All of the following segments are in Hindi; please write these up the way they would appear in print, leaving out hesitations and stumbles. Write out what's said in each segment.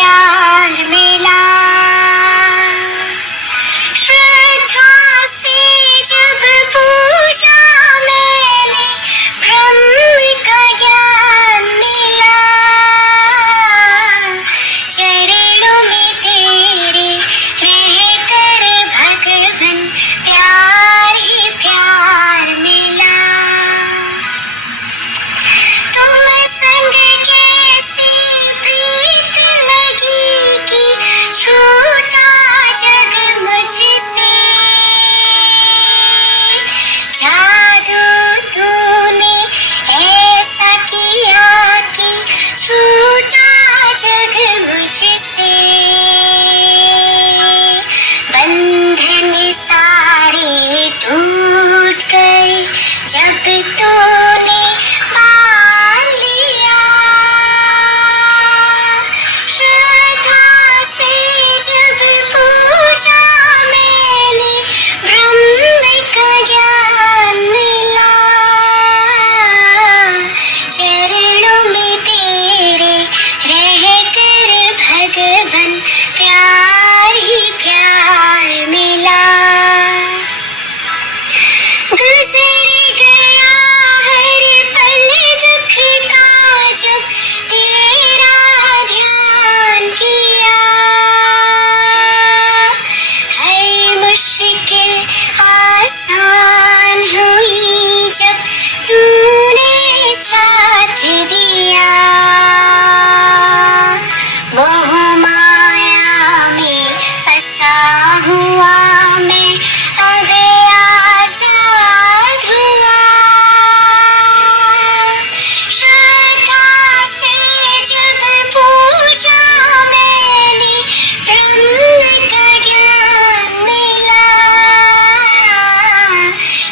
प्यार मिला। श्रद्धा से जब पूजा मैंने ब्रह्म का ज्ञान मिला। चरणों में तेरे रहकर भगवन प्यार ही प्यार मिला। तुम संग कैसी प्रीत लगी कि छूटा जग मुझसे। जादू तूने ऐसा किया कि छूटा जग मुझसे। बंधन सारे टूट गए जब तूने बांध लिया। श्रद्धा से जब पूजा मैंने ब्रह्म का ज्ञान मिला। चरणों में तेरे रहकर भगवन प्यार ही प्यार मिला। गुजर गया हर पल दुख का जब तेरा ध्यान किया। हर मुश्किल आसान हुई जब तूने साथ दिया। मोह माया में फंसा हुआ मैं अब आजाद हुआ। श्रद्धा से जब पूजा मैंने ब्रह्म का ज्ञान मिला।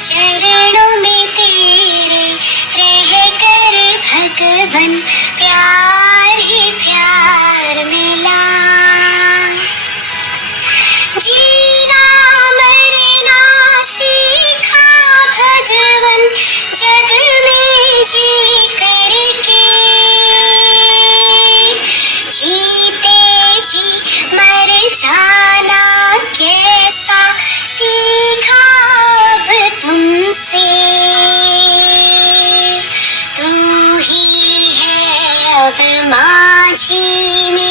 चरणों में तेरे रहकर भगवन प्यार ही प्यार मिला। जीना मरना सीखा भगवन जग में जी करके। जीते जी मर जाना कैसा सीखा अब तुमसे। तू ही है अब माझी में